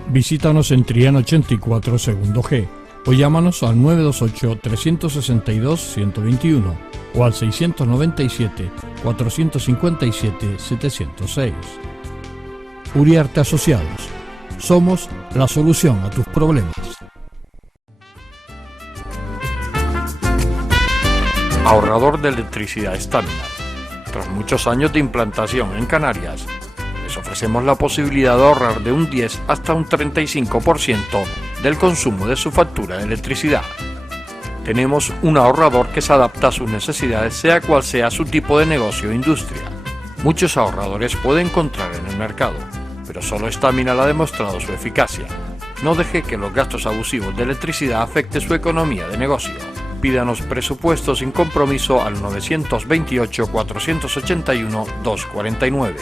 Visítanos en Triana 84 segundo G. O llámanos al 928-362-121 o al 697-457-706. Uriarte Asociados. Somos la solución a tus problemas. Ahorrador de electricidad Estaminal. Tras muchos años de implantación en Canarias, les ofrecemos la posibilidad de ahorrar de un 10 hasta un 35% del consumo de su factura de electricidad. Tenemos un ahorrador que se adapta a sus necesidades, sea cual sea su tipo de negocio o industria. Muchos ahorradores puede encontrar en el mercado, pero solo Estaminal ha demostrado su eficacia. No deje que los gastos abusivos de electricidad afecte su economía de negocio. Pídanos presupuesto sin compromiso al 928-481-249.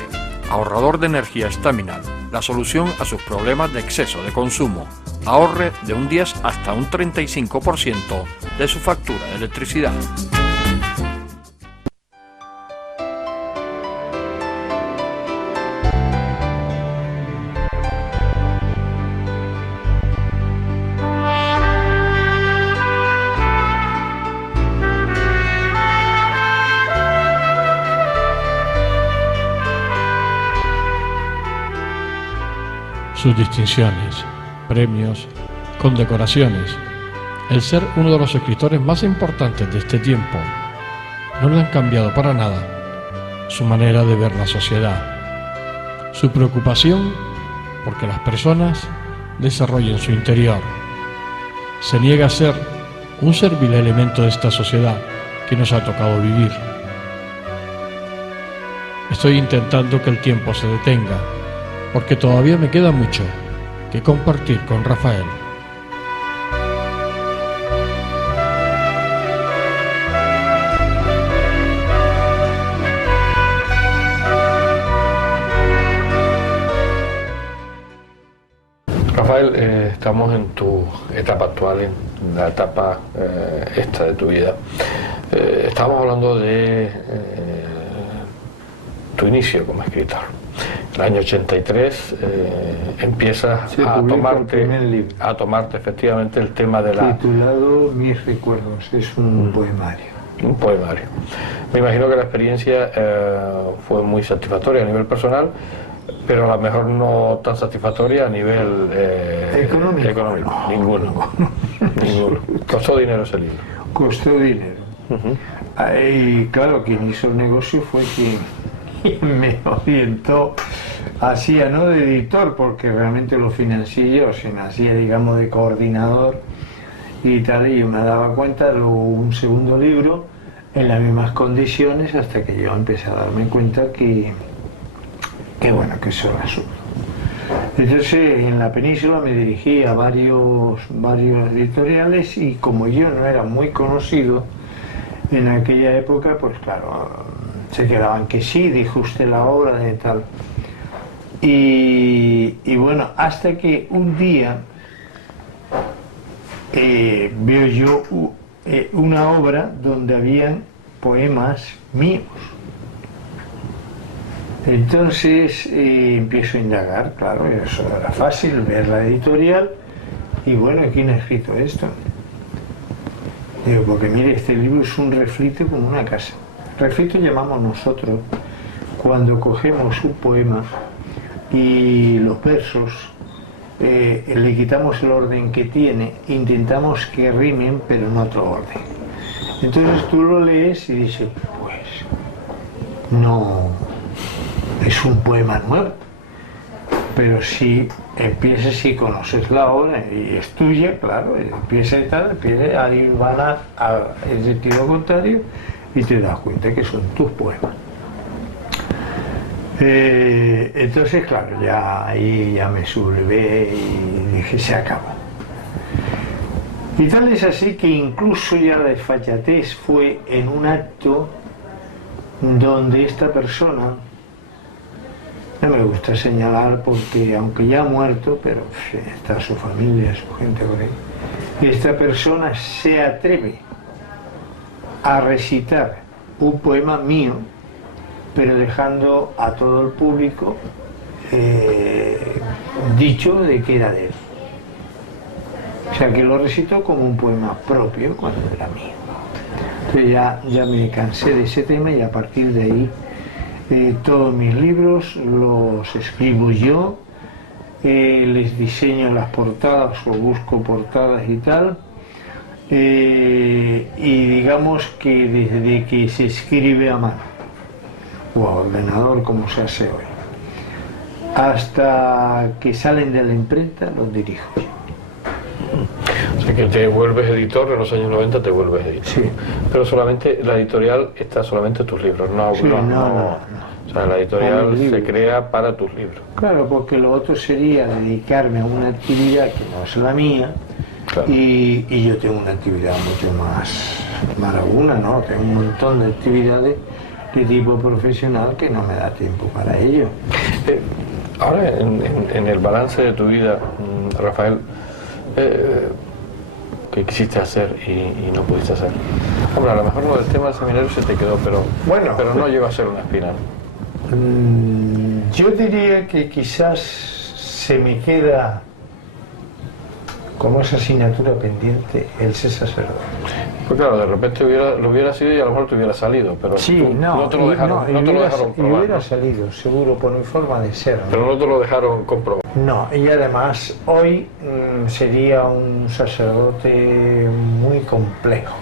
Ahorrador de energía Estaminal, la solución a sus problemas de exceso de consumo. Ahorre de un 10 hasta un 35% de su factura de electricidad. Sus distinciones, premios, condecoraciones, el ser uno de los escritores más importantes de este tiempo, no le han cambiado para nada su manera de ver la sociedad, su preocupación porque las personas desarrollen su interior. Se niega a ser un servil elemento de esta sociedad que nos ha tocado vivir. Estoy intentando que el tiempo se detenga, porque todavía me queda mucho que compartir con Rafael. Rafael, estamos en tu etapa actual, en la etapa esta de tu vida. Estábamos hablando de tu inicio como escritor. En el año 83 empiezas a tomarte efectivamente el tema de la... Titulado Mis recuerdos, es un poemario. Un poemario. Me imagino que la experiencia fue muy satisfactoria a nivel personal, pero a lo mejor no tan satisfactoria a nivel económico. No, Ninguno. Costó dinero ese libro. Costó dinero. Y claro, quien hizo el negocio fue quien me orientó, hacía no de editor, porque realmente lo financié yo, sino hacía, digamos, de coordinador y tal, y yo me daba cuenta de un segundo libro en las mismas condiciones, hasta que yo empecé a darme cuenta que bueno, que eso era absurdo. Entonces en la península me dirigí a varios editoriales, y como yo no era muy conocido en aquella época, pues claro, se quedaban que sí, dijo usted la obra de tal. Y bueno, hasta que un día veo yo una obra donde habían poemas míos. Entonces empiezo a indagar, claro, eso era fácil, ver la editorial, y bueno, ¿quién ha escrito esto? Digo, porque mire, este libro es un refrito como una casa. Refrito llamamos nosotros cuando cogemos un poema y los versos le quitamos el orden que tiene, intentamos que rimen, pero en otro orden. Entonces tú lo lees y dices, pues no es un poema nuevo, pero si empiezas y conoces la obra y es tuya, claro, empieza y tal, ahí van el sentido contrario, y te das cuenta que son tus poemas. Entonces, claro, ya ahí ya me sublevé y dije, se acabó. Y tal es así que incluso ya la desfachatez fue en un acto donde esta persona, no me gusta señalar porque aunque ya ha muerto, pero está su familia, su gente por ahí, esta persona se atreve a recitar un poema mío, pero dejando a todo el público dicho de que era de él. O sea, que lo recitó como un poema propio cuando era mío. Entonces ya me cansé de ese tema, y a partir de ahí todos mis libros los escribo yo, les diseño las portadas o busco portadas y tal. Y digamos que desde que se escribe a mano o a ordenador, como se hace hoy, hasta que salen de la imprenta, los dirijo yo. O sea que te vuelves editor, en los años 90 te vuelves editor. Sí. Pero solamente la editorial está solamente tus libros, no. O sea, la editorial se crea para tus libros. Claro, porque lo otro sería dedicarme a una actividad que no es la mía. Claro. Y yo tengo una actividad mucho más alguna, ¿no? Tengo un montón de actividades de tipo profesional que no me da tiempo para ello. Ahora, en el balance de tu vida, Rafael, ¿qué quisiste hacer y no pudiste hacer? Hombre, a lo mejor lo del tema del seminario se te quedó, pero no llegó a ser una espina. Yo diría que quizás se me queda como esa asignatura pendiente el ser sacerdote. Pues claro, de repente lo hubiera sido y a lo mejor te hubiera salido, pero sí, no te lo dejaron comprobar. Y hubiera salido, seguro, por mi forma de ser. Pero no te lo dejaron comprobar. No, y además hoy sería un sacerdote muy complejo,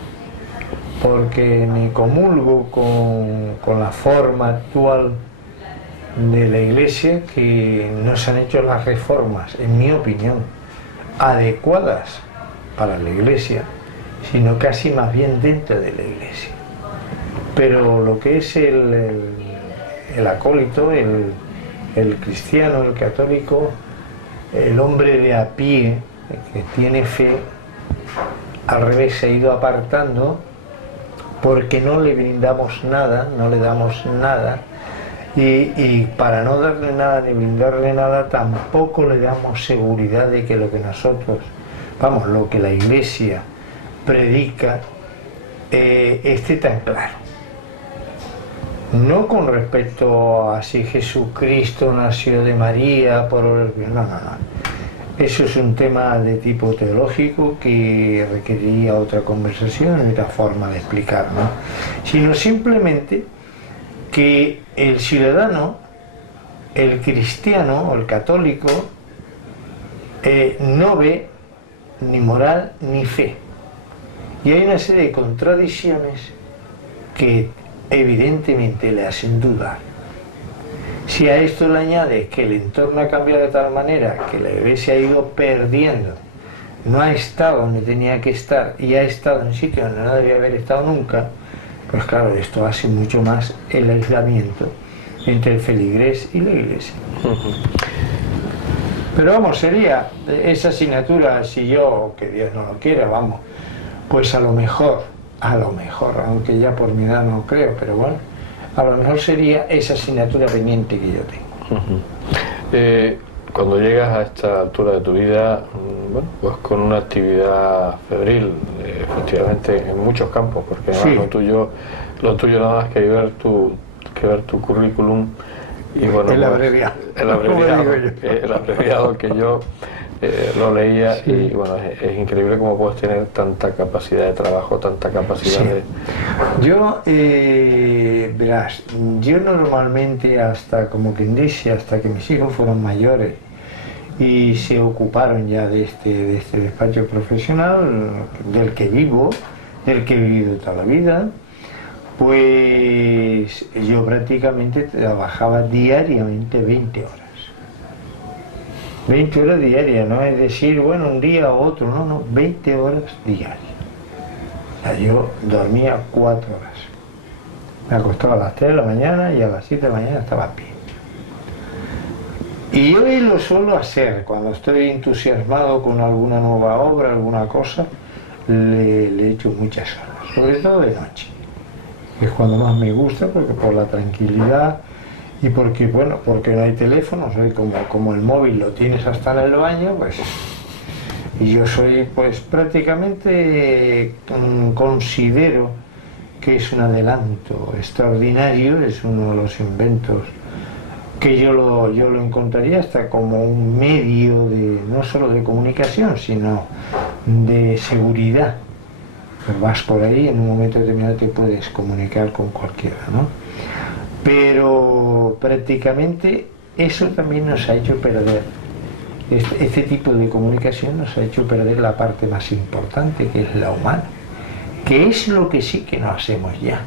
porque ni comulgo con la forma actual de la Iglesia, que no se han hecho las reformas, en mi opinión, adecuadas para la Iglesia, sino casi más bien dentro de la Iglesia. Pero lo que es el acólito, el cristiano, el católico, el hombre de a pie, el que tiene fe, al revés, se ha ido apartando porque no le brindamos nada, no le damos nada, Y para no darle nada ni brindarle nada, tampoco le damos seguridad de que lo que nosotros, vamos, lo que la Iglesia predica esté tan claro. No con respecto a si Jesucristo nació de María, no. Eso es un tema de tipo teológico que requeriría otra conversación y otra forma de explicar, ¿no? Sino simplemente que el ciudadano, el cristiano o el católico, no ve ni moral ni fe. Y hay una serie de contradicciones que evidentemente le hacen dudar. Si a esto le añade que el entorno ha cambiado de tal manera que la Iglesia ha ido perdiendo, no ha estado donde tenía que estar y ha estado en sitios donde no debía haber estado nunca, pues claro, esto hace mucho más el aislamiento entre el feligrés y la Iglesia. Pero vamos, sería esa asignatura, si yo, que Dios no lo quiera, vamos, pues a lo mejor, aunque ya por mi edad no creo, pero bueno, a lo mejor sería esa asignatura pendiente que yo tengo. Cuando llegas a esta altura de tu vida, bueno, pues con una actividad febril, efectivamente, en muchos campos, porque además Sí. lo tuyo nada más que ver tu currículum y bueno, El pues, abreviado. el abreviado que yo lo leía. Sí. Y bueno, es increíble cómo puedes tener tanta capacidad de trabajo, tanta capacidad Sí. de... Yo, verás, yo normalmente hasta, como quien dice, hasta que mis hijos fueron mayores y se ocuparon ya de este despacho profesional del que vivo, del que he vivido toda la vida, pues yo prácticamente trabajaba diariamente 20 horas. 20 horas diarias, no es decir, bueno, un día o otro, no, 20 horas diarias. O sea, yo dormía 4 horas. Me acostaba a las 3 de la mañana y a las 7 de la mañana estaba a pie. Y hoy lo suelo hacer, cuando estoy entusiasmado con alguna nueva obra, alguna cosa, le echo muchas horas, sobre todo de noche. Es cuando más me gusta, porque por la tranquilidad y porque, bueno, porque no hay teléfono, soy como el móvil lo tienes hasta en el baño, pues, y yo soy, pues, prácticamente considero que es un adelanto extraordinario, es uno de los inventos que yo lo encontraría hasta como un medio de, no solo de comunicación, sino de seguridad. Pues vas por ahí, en un momento determinado te puedes comunicar con cualquiera, ¿no? Pero prácticamente eso también nos ha hecho perder, este tipo de comunicación nos ha hecho perder la parte más importante, que es la humana, que es lo que sí que no hacemos ya,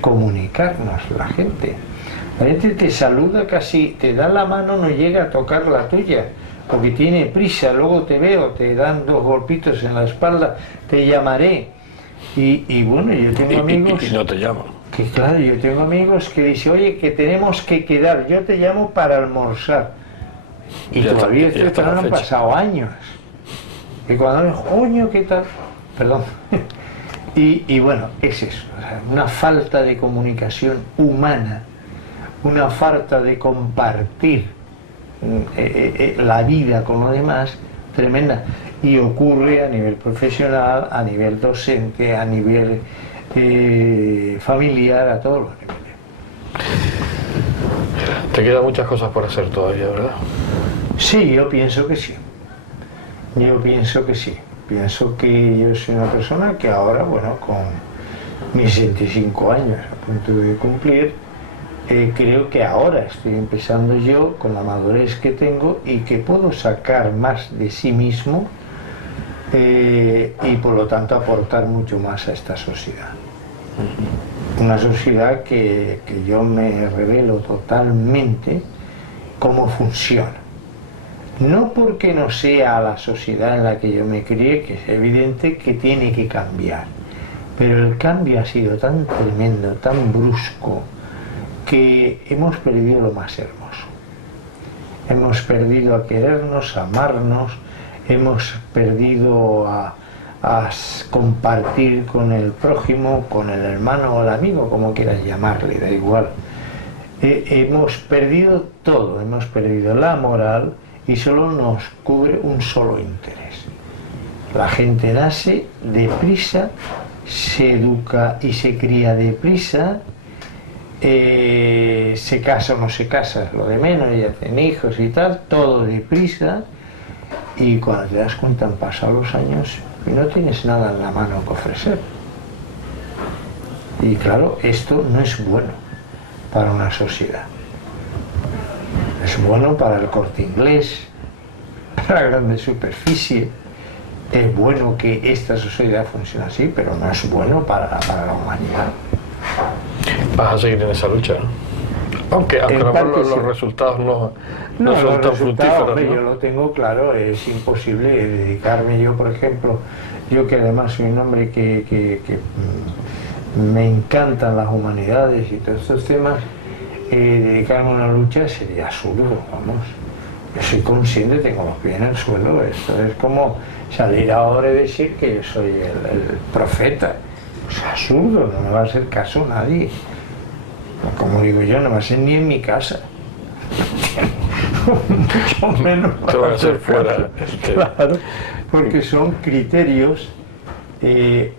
comunicarnos. La gente te saluda casi, te da la mano, no llega a tocar la tuya, porque tiene prisa, luego te veo, te dan 2 golpitos en la espalda, te llamaré. Y bueno, yo tengo amigos... Y no te llaman. Que claro, yo tengo amigos que dicen, oye, que tenemos que quedar, yo te llamo para almorzar. Y Ya todavía está, ya está la han fecha. pasado años. Y cuando me coño, ¿qué tal? Perdón. Y bueno, es eso, o sea, una falta de comunicación humana, una falta de compartir la vida con los demás, tremenda. Y ocurre a nivel profesional, a nivel docente, a nivel familiar, a todos los niveles. Te quedan muchas cosas por hacer todavía, ¿verdad? Sí, yo pienso que sí. Yo pienso que sí. Pienso que yo soy una persona que ahora, bueno, con mis 65 años a punto de cumplir, creo que ahora estoy empezando yo con la madurez que tengo y que puedo sacar más de sí mismo y por lo tanto aportar mucho más a esta sociedad. Una sociedad que yo me revelo totalmente cómo funciona. No porque no sea la sociedad en la que yo me crié, que es evidente que tiene que cambiar, pero el cambio ha sido tan tremendo, tan brusco, que hemos perdido lo más hermoso. Hemos perdido a querernos, a amarnos, hemos perdido a compartir con el prójimo, con el hermano o el amigo, como quieras llamarle, da igual. Hemos perdido todo, hemos perdido la moral y solo nos cubre un solo interés. La gente nace deprisa, se educa y se cría deprisa, se casa o no se casa, es lo de menos, ya tiene hijos y tal, todo deprisa, y cuando te das cuenta han pasado los años y no tienes nada en la mano que ofrecer. Y claro, esto no es bueno para una sociedad. Es bueno para el Corte Inglés, para la grande superficie. Es bueno que esta sociedad funcione así, pero no es bueno para la humanidad. Vas a seguir en esa lucha, ¿no? Aunque a lo mejor los resultados no son tan fructíferos, ¿no? Yo lo tengo claro, es imposible dedicarme yo, por ejemplo, yo que además soy un hombre que me encantan las humanidades y todos estos temas, dedicarme a una lucha sería absurdo, vamos. Yo soy consciente, tengo los pies en el suelo, esto es como salir ahora y decir que yo soy el profeta. Es absurdo, no me va a hacer caso nadie. Como digo yo, no va a ser ni en mi casa. Mucho menos te van a hacer fuera. Claro, porque son criterios,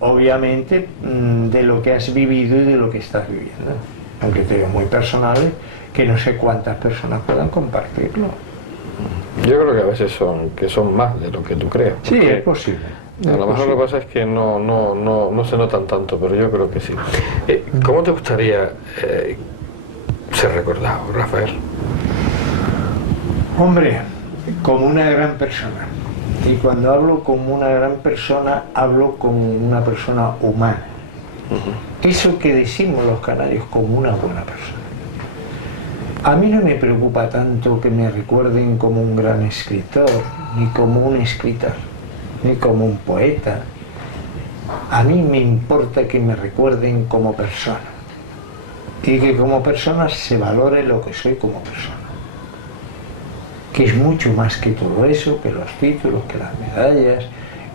obviamente, de lo que has vivido y de lo que estás viviendo. Son criterios muy personales que no sé cuántas personas puedan compartirlo. Yo creo que a veces son más de lo que tú crees. Sí, es posible. A lo mejor lo que pasa es que no se notan tanto, pero yo creo que sí. ¿Cómo te gustaría ser recordado, Rafael? Hombre, como una gran persona. Y cuando hablo como una gran persona, hablo como una persona humana. Eso que decimos los canarios, como una buena persona. A mí no me preocupa tanto que me recuerden como un gran escritor, ni como un escritor, ni como un poeta. A mí me importa que me recuerden como persona y que como persona se valore lo que soy como persona, que es mucho más que todo eso, que los títulos, que las medallas,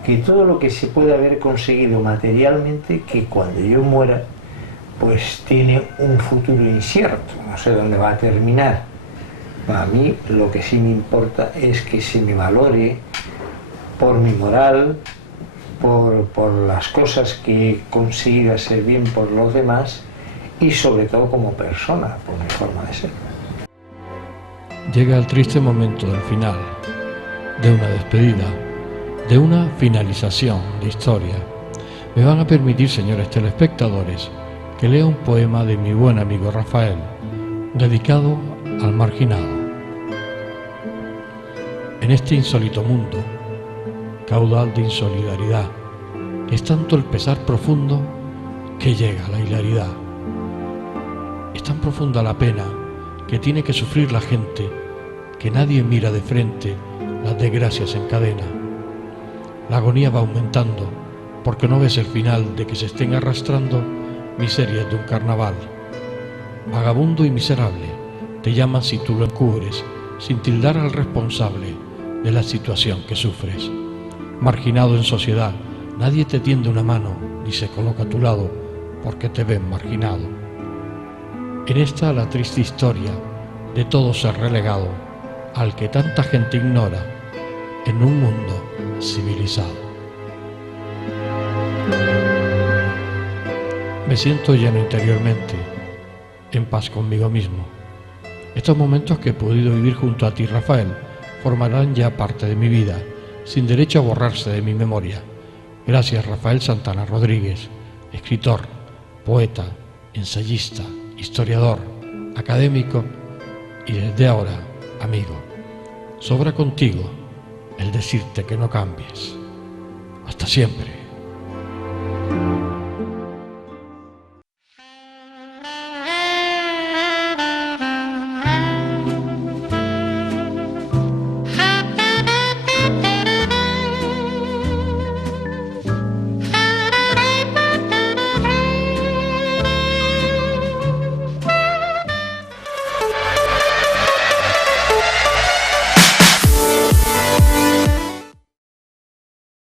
que todo lo que se puede haber conseguido materialmente, que cuando yo muera pues tiene un futuro incierto, no sé dónde va a terminar. A mí lo que sí me importa es que se me valore por mi moral, por las cosas que he conseguido hacer bien por los demás y sobre todo como persona, por mi forma de ser. Llega el triste momento del final, de una despedida, de una finalización de historia. Me van a permitir, señores telespectadores, que lea un poema de mi buen amigo Rafael, dedicado al marginado. En este insólito mundo, caudal de insolidaridad, es tanto el pesar profundo que llega a la hilaridad. Es tan profunda la pena que tiene que sufrir la gente, que nadie mira de frente las desgracias en cadena. La agonía va aumentando, porque no ves el final de que se estén arrastrando miserias de un carnaval. Vagabundo y miserable, te llaman si tú lo encubres, sin tildar al responsable de la situación que sufres. Marginado en sociedad, nadie te tiende una mano, ni se coloca a tu lado, porque te ven marginado. En esta la triste historia de todo ser relegado, al que tanta gente ignora, en un mundo civilizado. Me siento lleno interiormente, en paz conmigo mismo. Estos momentos que he podido vivir junto a ti, Rafael, formarán ya parte de mi vida, sin derecho a borrarse de mi memoria. Gracias, Rafael Santana Rodríguez, escritor, poeta, ensayista, historiador, académico y desde ahora, amigo. Sobra contigo el decirte que no cambies. Hasta siempre.